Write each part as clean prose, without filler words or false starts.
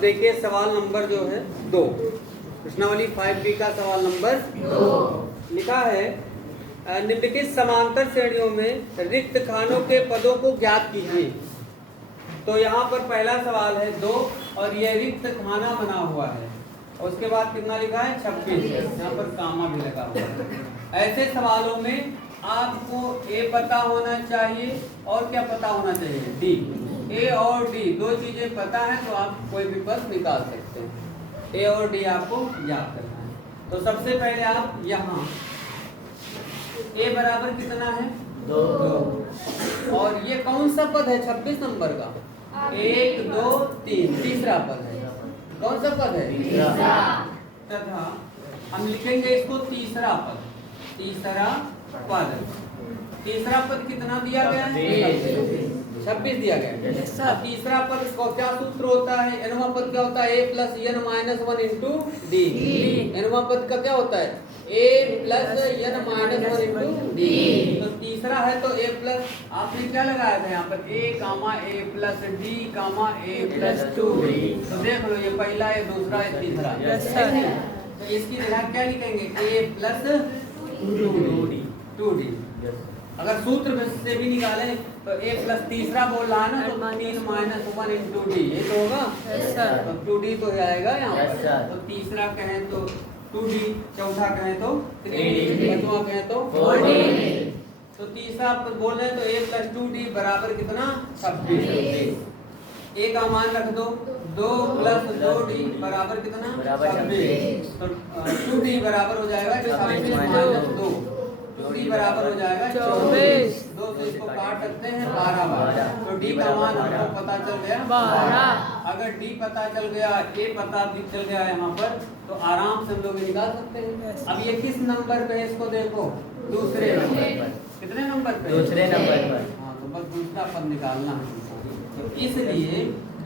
अब देखिए सवाल नंबर जो है 2, प्रश्नावली 5B का सवाल नंबर 2 लिखा है निम्नलिखित समांतर श्रेणियों में रिक्त खानों के पदों को ज्ञात कीजिए। तो यहाँ पर पहला सवाल है 2 और ये रिक्त खाना बना हुआ है और उसके बाद कितना लिखा है 26, यहाँ पर कामा भी लगा हुआ है। ऐसे सवालों में आपको ए पता होना चाहिए और क्या पता होना चाहिए, डी। ए और डी दो चीजें पता है तो आप कोई भी पद निकाल सकते हैं। ए और डी आपको याद करना है। तो सबसे पहले आप यहाँ ए बराबर कितना है 2 और ये कौन सा पद है 26 नंबर का, 1 2 3 तीसरा पद है। कौन सा पद है तीसरा, तथा हम लिखेंगे इसको तीसरा पद। तीसरा पद कितना दिया गया है 26 दिया गया है। तीसरा पद को क्या सूत्र होता है, एनवा पद क्या होता है a plus n minus 1 into D. एनवा पद का क्या होता है a plus n minus 1 into D. तो तीसरा है तो a प्लस आपने क्या लगाया था यहाँ पर a comma a plus d comma a plus 2d। तो देख लो ये पहला है दूसरा है तीसरा। तो इसकी जगह क्या लिखेंगे a प्लस 2d। अगर सूत्र से भी निकालें तो a प्लस तीसरा बोल रहा है ना तो 3 माइनस 1 इंटू डी ये तो होगा तो 2d तो आएगा यहाँ पर। तो तीसरा कहें तो 2d, चौथा कहें तो 3d, पांचवा कहें तो 4d। तो तीसरा बोल रहे हैं तो a प्लस 2d बराबर कितना 26। a का मान रख दो 2 प्लस 2d बराबर कितना 26। तो 2d बराबर हो जाएगा 26 माइनस 2, 2d बराबर हो जाएगा 24। 2 तो इसको काट सकते हैं 12। तो d का मान हमको पता चल गया 12। अगर d पता चल गया, a पता चल गया यहाँ पर तो आराम से हम लोग निकाल सकते हैं। अब ये किस नंबर पे है इसको देखो, दूसरे नंबर पर। कितने नंबर पे, दूसरे नंबर पर। हाँ तो बस दूसरा पद निकालना है। तो इसलिए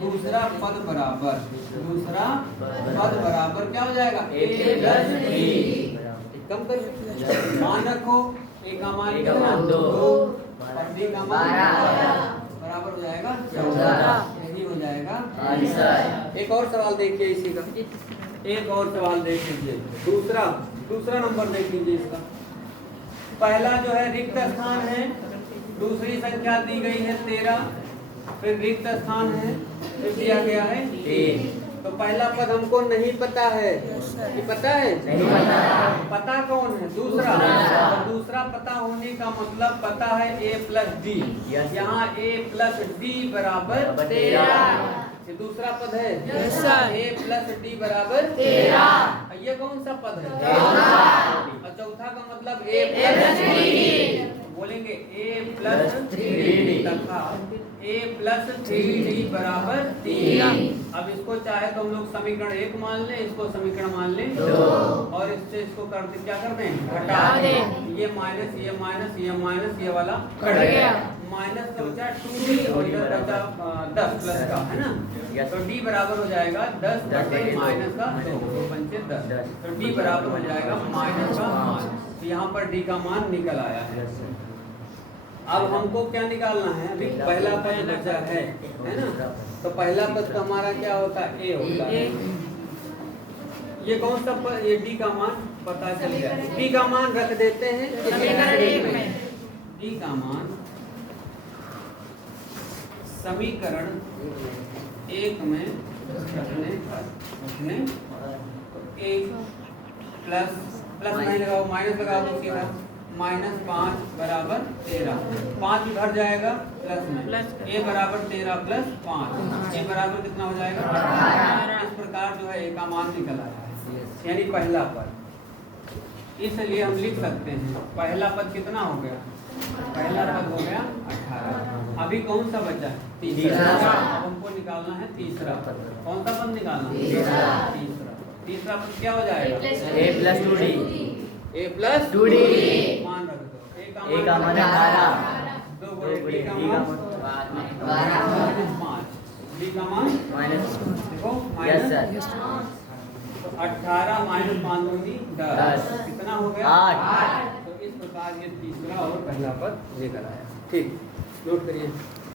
दूसरा पद बराबर क्या हो जाएगा a प्लस d। कम कर मान रखो a का मान 2 और d का मान 12 बराबर हो जाएगा 14। यही हो जाएगा आंसर। एक और सवाल देखिए इसी का, एक और सवाल देख लीजिए। दूसरा नंबर देख लीजिए इसका। पहला जो है रिक्त स्थान है, दूसरी संख्या दी गई है 13, फिर रिक्त स्थान है, फिर दिया गया है 1। तो पहला पद हमको नहीं पता है, ये पता है नहीं पता कौन है दूसरा। तो दूसरा पता होने का मतलब पता है a प्लस डी। यहाँ a प्लस डी बराबर 13। ये दूसरा पद है a प्लस डी बराबर 13। ये कौन सा पद है और चौथा का मतलब a प्लस 3d। बोलेंगे a प्लस 3d तथा a प्लस 3d बराबर 3। अब इसको चाहे तो हम लोग समीकरण 1 मान लें, इसको समीकरण मान लें 2 और इससे इसको करते क्या करते हैं घटा दें। ये माइनस ये माइनस ये माइनस ये वाला कट गया, माइनस का बचा 2d और इधर बचा 10 प्लस का है ना। तो d बराबर हो जाएगा 10 बटे माइनस का 2, 2 पंचे 10। तो d बराबर हो जाएगा माइनस का 5। तो यहाँ पर d का मान निकल आया है। अब हमको क्या निकालना है, अभी पहला पद बचा है ना। तो पहला पद तो हमारा क्या होता है a होता है। ये कौन सा पद, ये d का मान पता चल गया। d का मान रख देते हैं d का मान समीकरण 1 में रखने तो 1 प्लस नहीं लगाओ माइनस लगाओ तो सीधा -5 बराबर 13। 5 भर जाएगा प्लस में a बराबर 13 प्लस 5 a बराबर कितना हो जाएगा 18। इस प्रकार जो है a का मान निकल आया है, यानी पहला पद। इसलिए हम लिख सकते हैं पहला पद कितना हो गया, पहला पद हो गया 18। अभी कौन सा बचा है तीसरा। अब हमको निकालना है तीसरा पद। कौन सा पद निकालना तीसरा पद क्या हो जाएगा a plus 2d। a plus 2d मान रख दो, a का मान 18, 2 d का मान 5, d का मान माइनस देखो माइनस। तो 18 माइनस 5 दूनी 10 कितना हो गया 8। तो इस प्रकार ये तीसरा और पहला पद लेकर आया। ठीक, नोट करिए।